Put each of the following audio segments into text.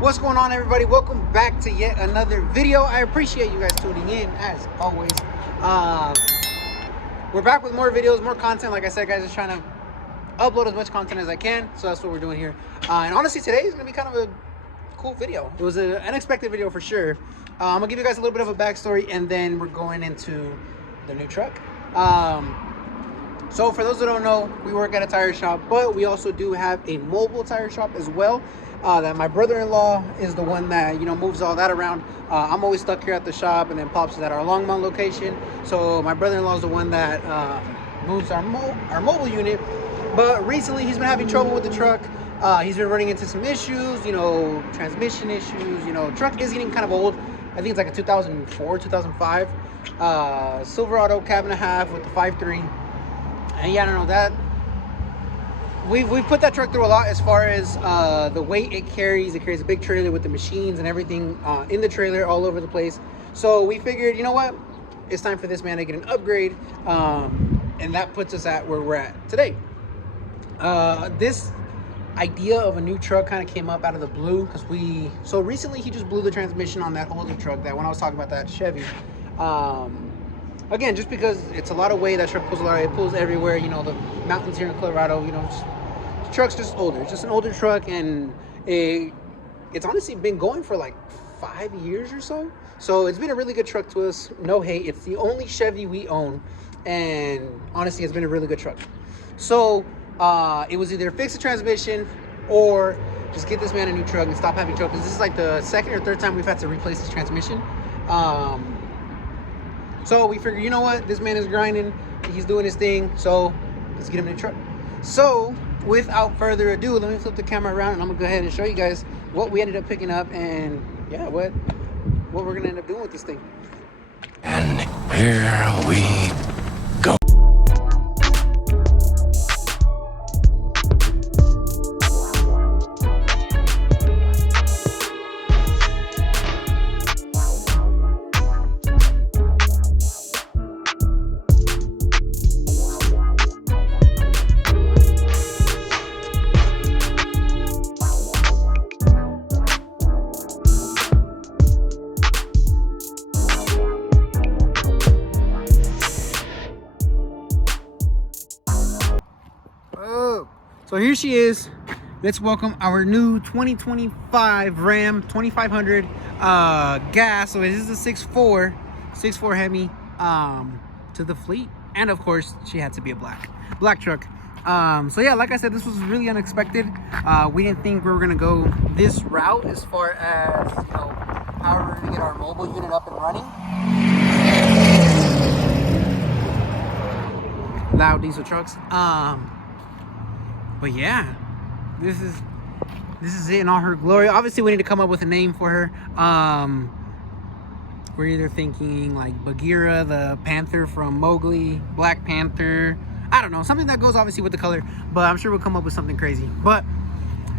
What's going on, everybody? Welcome back to yet another video. I appreciate you guys tuning in as always. We're back with more videos, more content. Like I said, guys, just trying to upload as much content as I can, so that's what we're doing here. And honestly, today is gonna be kind of a cool video. It was an unexpected video for sure. I'm gonna give you guys a little bit of a backstory, and then we're going into the new truck. So for those that don't know, we work at a tire shop, but we also do have a mobile tire shop as well. That my brother-in-law is the one that, moves all that around. I'm always stuck here at the shop, and then Pops is at our Longmont location. So my brother-in-law is the one that moves our mobile unit. But recently he's been having trouble with the truck. He's been running into some issues, transmission issues. Truck is getting kind of old. I think it's like a 2004, 2005 Silverado cab and a half with the 5.3. And yeah, I don't know that. We've put that truck through a lot as far as the weight it carries. It carries a big trailer with the machines and everything in the trailer all over the place. So we figured, you know what? It's time for this man to get an upgrade. And that puts us at where we're at today. This idea of a new truck kind of came up out of the blue because so recently he just blew the transmission on that older truck, that when I was talking about that Chevy. Again, just because it's a lot of weight, that truck pulls a lot. It pulls everywhere. The mountains here in Colorado. The truck's just older. It's just an older truck, and it's honestly been going for like 5 years or so. So it's been a really good truck to us. No hate. It's the only Chevy we own, and honestly, it's been a really good truck. So it was either fix the transmission or just get this man a new truck and stop having trouble. This is like the second or third time we've had to replace his transmission. So we figured, you know what? This man is grinding. He's doing his thing. So let's get him in a truck. So without further ado, let me flip the camera around and I'm gonna go ahead and show you guys what we ended up picking up, and yeah, what we're gonna end up doing with this thing. And here we go. So here she is. Let's welcome our new 2025 Ram 2500 gas. So it is a 6.4 Hemi to the fleet, and of course she had to be a black truck. So yeah, like I said, this was really unexpected. We didn't think we were gonna go this route as far as how we're gonna get our mobile unit up and running. Loud diesel trucks. But yeah, this is it in all her glory. Obviously, we need to come up with a name for her. We're either thinking like Bagheera, the panther from Mowgli, Black Panther. I don't know, something that goes obviously with the color, but I'm sure we'll come up with something crazy. But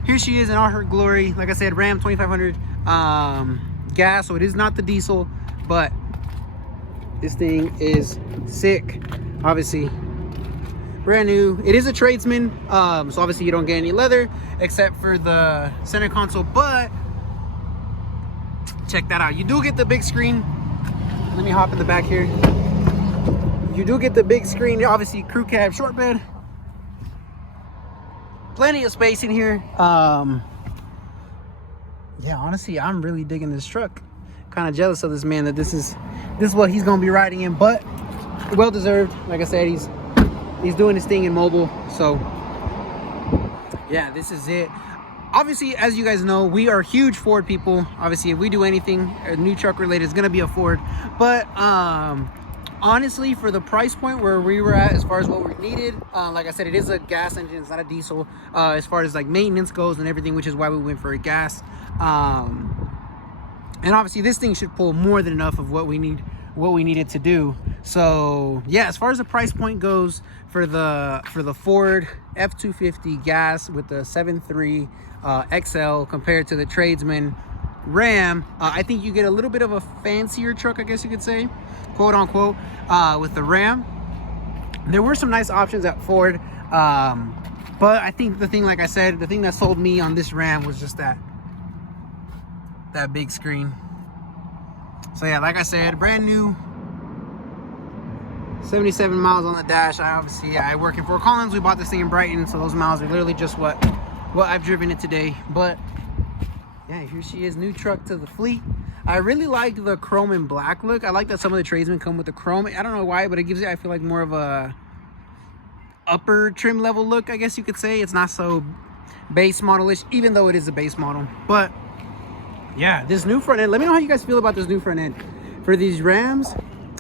here she is in all her glory. Like I said, Ram 2500 gas, so it is not the diesel, but this thing is sick. Obviously brand new. It is a tradesman, so obviously you don't get any leather except for the center console, but check that out. You do get the big screen. Let me hop in the back here. You do get the big screen, obviously crew cab, short bed, plenty of space in here. Yeah, honestly, I'm really digging this truck. Kind of jealous of this man that this is what he's gonna be riding in, but well deserved. Like I said, he's doing his thing in mobile. So yeah, this is it. Obviously, as you guys know, we are huge Ford people. Obviously, if we do anything a new truck related, it's gonna be a Ford. But honestly, for the price point where we were at as far as what we needed, like I said, it is a gas engine, it's not a diesel, as far as like maintenance goes and everything, which is why we went for a gas. And obviously this thing should pull more than enough of what we needed to do. So yeah, as far as the price point goes, for the Ford F-250 gas with the 7.3 XL compared to the tradesman Ram, I think you get a little bit of a fancier truck, I guess you could say, quote unquote, with the Ram. There were some nice options at Ford, but I think the thing, like I said, the thing that sold me on this Ram was just that that big screen. So yeah, like I said, brand new, 77 miles on the dash. I work in Fort Collins. We bought this thing in Brighton, so those miles are literally just what I've driven it today. But yeah, here she is, new truck to the fleet. I really like the chrome and black look. I like that some of the tradesmen come with the chrome. I don't know why, but it gives it, I feel like, more of a upper trim level look, I guess you could say. It's not so base modelish, even though it is a base model. But yeah, this new front end, let me know how you guys feel about this new front end for these Rams.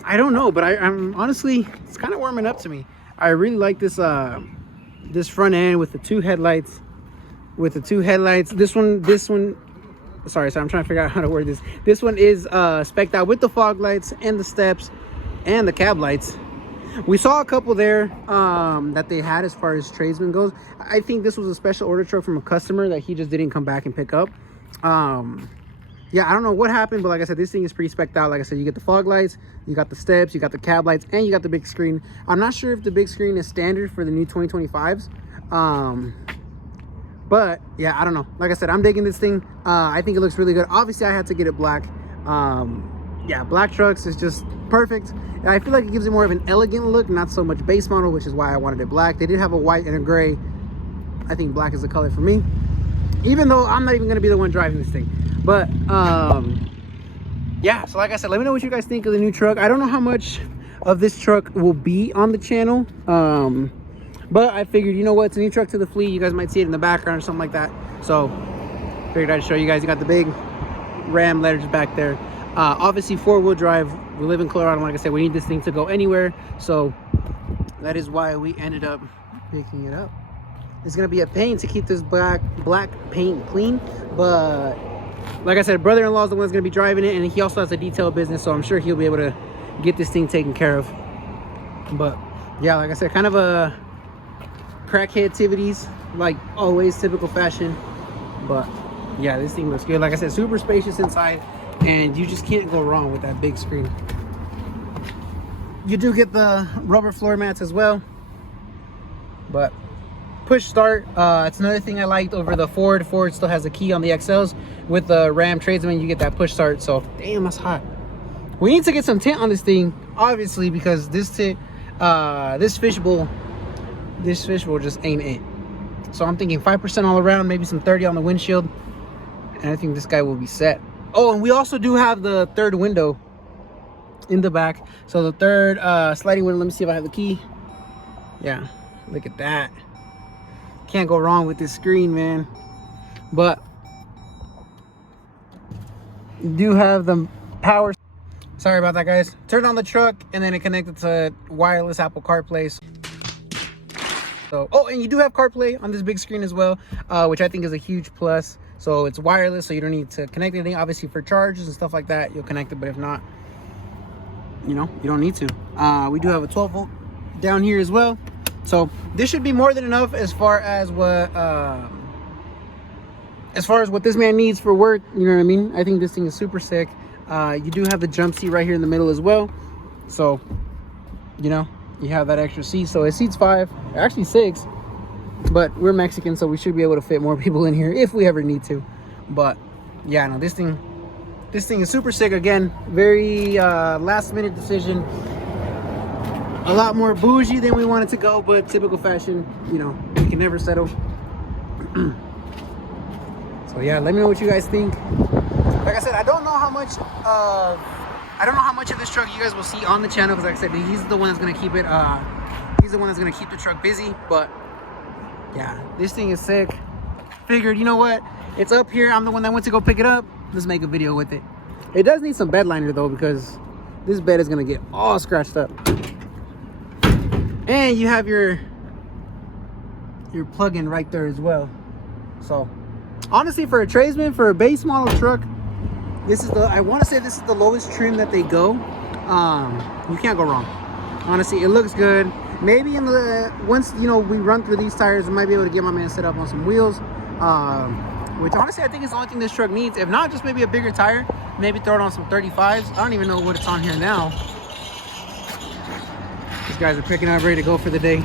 I don't know, but I'm honestly, it's kind of warming up to me. I really like this this front end with the two headlights. This one, sorry, I'm trying to figure out how to word this. This one is spec'd out with the fog lights and the steps and the cab lights. We saw a couple there that they had as far as tradesman goes. I think this was a special order truck from a customer that he just didn't come back and pick up. Yeah, I don't know what happened, but like I said, this thing is pretty spec'd out. Like I said, you get the fog lights, you got the steps, you got the cab lights, and you got the big screen. I'm not sure if the big screen is standard for the new 2025s. But yeah, I don't know. Like I said, I'm digging this thing. I think it looks really good. Obviously, I had to get it black. Yeah, black trucks is just perfect. I feel like it gives it more of an elegant look, not so much base model, which is why I wanted it black. They did have a white and a gray. I think black is the color for me, even though I'm not even going to be the one driving this thing. But yeah, so like I said, let me know what you guys think of the new truck. I don't know how much of this truck will be on the channel, but I figured, you know what, it's a new truck to the fleet. You guys might see it in the background or something like that, so figured I'd show you guys. You got the big Ram letters back there. Obviously 4-wheel drive. We live in Colorado, like I said, we need this thing to go anywhere, so that is why we ended up picking it up. It's gonna be a pain to keep this black paint clean, but like I said, brother-in-law is the one that's gonna be driving it, and he also has a detail business, so I'm sure he'll be able to get this thing taken care of. But yeah, like I said, kind of a crackhead activities, like always, typical fashion. But yeah, this thing looks good. Like I said, super spacious inside, and you just can't go wrong with that big screen. You do get the rubber floor mats as well, but push start, it's another thing I liked over the Ford. Ford still has a key on the XLs. With the Ram tradesman, you get that push start. So damn, that's hot. We need to get some tint on this thing, obviously, because this tint, this fishbowl just ain't it. So I'm thinking 5% all around, maybe some 30 on the windshield, and I think this guy will be set. Oh, and we also do have the third window in the back. So the third sliding window, let me see if I have the key. Yeah, look at that. Can't go wrong with this screen, man. But you do have the power. Sorry about that, guys. Turned on the truck, and then it connected to wireless Apple CarPlay. So, oh, and you do have CarPlay on this big screen as well, which I think is a huge plus. So it's wireless, so you don't need to connect anything. Obviously for charges and stuff like that, you'll connect it, but if not, you know, you don't need to. We do have a 12 volt down here as well. So this should be more than enough as far as what this man needs for work. You know what I mean? I think this thing is super sick. You do have the jump seat right here in the middle as well. So, you know, you have that extra seat. So it seats 5, actually 6. But we're Mexican, so we should be able to fit more people in here if we ever need to. But yeah, no, this thing is super sick. Again, very last minute decision. A lot more bougie than we wanted to go, but typical fashion, you know, we can never settle. So yeah, let me know what you guys think. Like I said, I don't know how much of this truck you guys will see on the channel, because like I said, he's the one that's gonna keep it he's the one that's gonna keep the truck busy. But yeah, this thing is sick. Figured, you know what, it's up here, I'm the one that went to go pick it up, let's make a video with it. It does need some bed liner though, because this bed is gonna get all scratched up. And you have your plug-in right there as well. So honestly, for a tradesman, for a base model truck, this is I want to say this is the lowest trim that they go. You can't go wrong. Honestly, it looks good. Maybe once, you know, we run through these tires, I might be able to get my man set up on some wheels, which honestly I think is the only thing this truck needs. If not, just maybe a bigger tire, maybe throw it on some 35s. I don't even know what it's on here now. These guys are picking up, ready to go for the day.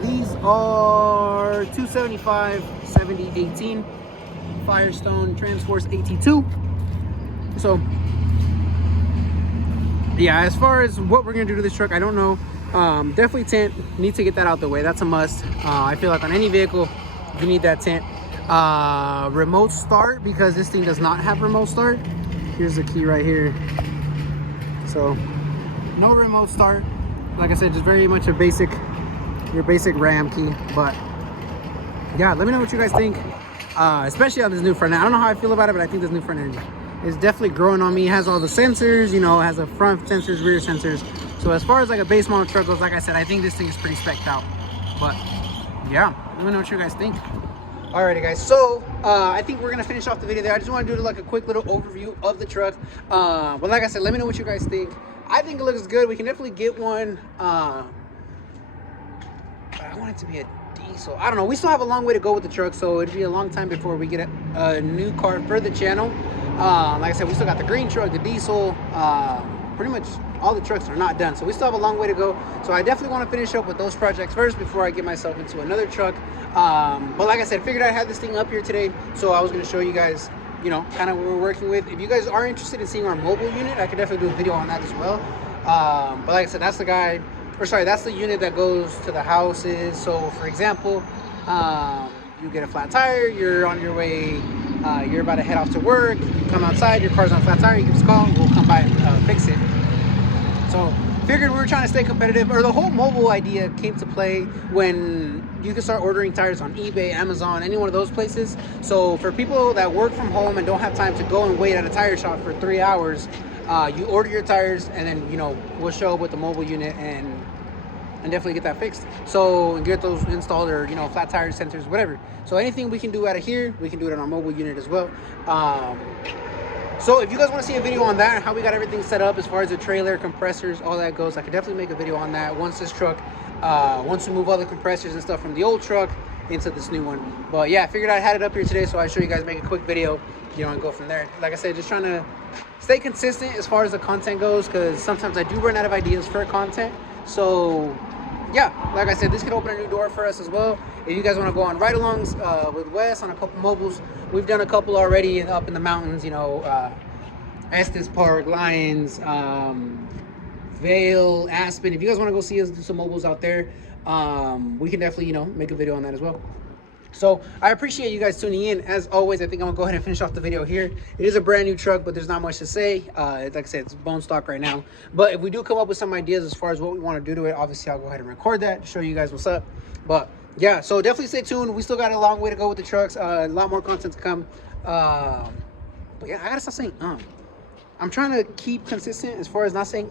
These are 275 70 18. Firestone Transforce AT2. So yeah, as far as what we're gonna do to this truck, I don't know. Definitely tint, need to get that out the way. That's a must. I feel like on any vehicle you need that tint. Remote start, because this thing does not have remote start. Here's the key right here. So no remote start. Like I said, just very much a basic, your basic Ram key. But yeah, let me know what you guys think, especially on this new front end. I don't know how I feel about it, but I think this new front end is definitely growing on me. It has all the sensors, you know, it has a front sensors, rear sensors. So as far as like a base model truck goes, like I said, I think this thing is pretty specced out. But yeah, let me know what you guys think. Alrighty guys, so I think we're gonna finish off the video there. I just want to do like a quick little overview of the truck. But like I said, let me know what you guys think. I think it looks good. We can definitely get one. I want it to be a diesel. I don't know. We still have a long way to go with the truck, so it'll be a long time before we get a new car for the channel. Like I said, we still got the green truck, the diesel. Pretty much all the trucks are not done, so we still have a long way to go. So I definitely want to finish up with those projects first before I get myself into another truck. But like I said, figured I'd have this thing up here today, so I was going to show you guys, you know, kind of what we're working with. If you guys are interested in seeing our mobile unit, I could definitely do a video on that as well. But like I said, that's the guy, or sorry, that's the unit that goes to the houses. So for example, you get a flat tire, you're on your way, you're about to head off to work, you come outside, your car's on a flat tire, you give us a call, we'll come by and fix it. So figured we were trying to stay competitive, or the whole mobile idea came to play when you can start ordering tires on eBay, Amazon, any one of those places. So for people that work from home and don't have time to go and wait at a tire shop for 3 hours, you order your tires, and then, you know, we'll show up with the mobile unit and definitely get that fixed. So get those installed, or, you know, flat tire sensors, whatever. So anything we can do out of here, we can do it on our mobile unit as well. So if you guys want to see a video on that, how we got everything set up as far as the trailer, compressors, all that goes, I could definitely make a video on that once this truck, once we move all the compressors and stuff from the old truck into this new one. But yeah, I figured I had it up here today, so I show you guys, make a quick video, you know, and go from there. Like I said, just trying to stay consistent as far as the content goes, because sometimes I do run out of ideas for content. So yeah, like I said, this could open a new door for us as well. If you guys want to go on ride-alongs with Wes on a couple mobiles, we've done a couple already up in the mountains, you know, Estes Park, Lyons, Vale, Aspen. If you guys want to go see us do some mobiles out there, we can definitely, you know, make a video on that as well. So I appreciate you guys tuning in. As always, I think I'm gonna go ahead and finish off the video here. It is a brand new truck, but there's not much to say. Like I said, it's bone stock right now. But if we do come up with some ideas as far as what we want to do to it, obviously I'll go ahead and record that to show you guys what's up. But yeah, so definitely stay tuned. We still got a long way to go with the trucks. A lot more content to come. But yeah, I gotta stop saying I'm trying to keep consistent as far as not saying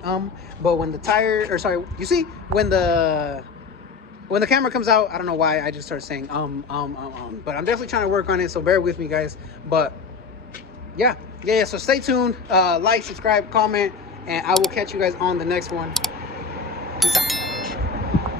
but when the tire, or sorry, you see, when the camera comes out, I don't know why I just started saying but I'm definitely trying to work on it, so bear with me, guys. But yeah, so stay tuned, like, subscribe, comment, and I will catch you guys on the next one.